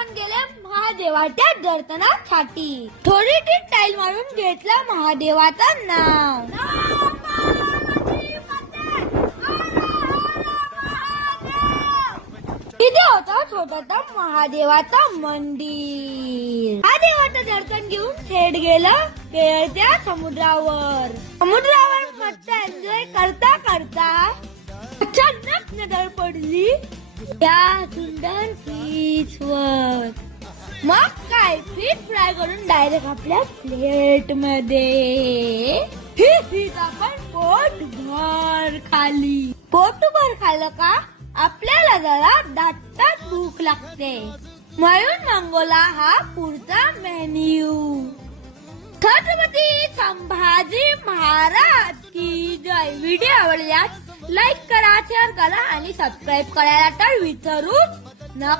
आपण गेले महादेवाच्या दर्शनासाठी. थोडी ती स्टाईल मारून घेतला महादेवाचं नाव. तिथे होता छोटासा महादेवाचं मंदिर. महादेवाचं दर्शन घेऊन थेट गेलं केरळच्या समुद्रावर. मस्त एन्जॉय करता करता अचानक नजर पडली त्या सुंदर फिशवर. मग काय फिश फ्राय करून डायरेक्ट आपल्या प्लेट मध्ये. ही फिश आपण पोटभर खाली. पोटभर खाल्लं का आपल्याला जरा दाटात भूक लागते. म्हणून मागवला हा पुढचा मेन्यू. छत्रपती संभाजी महाराज की जय. व्हिडिओ आवडल्यास लाईक करा, शेअर करा आणि सबस्क्राईब करायला तर विसरू नका.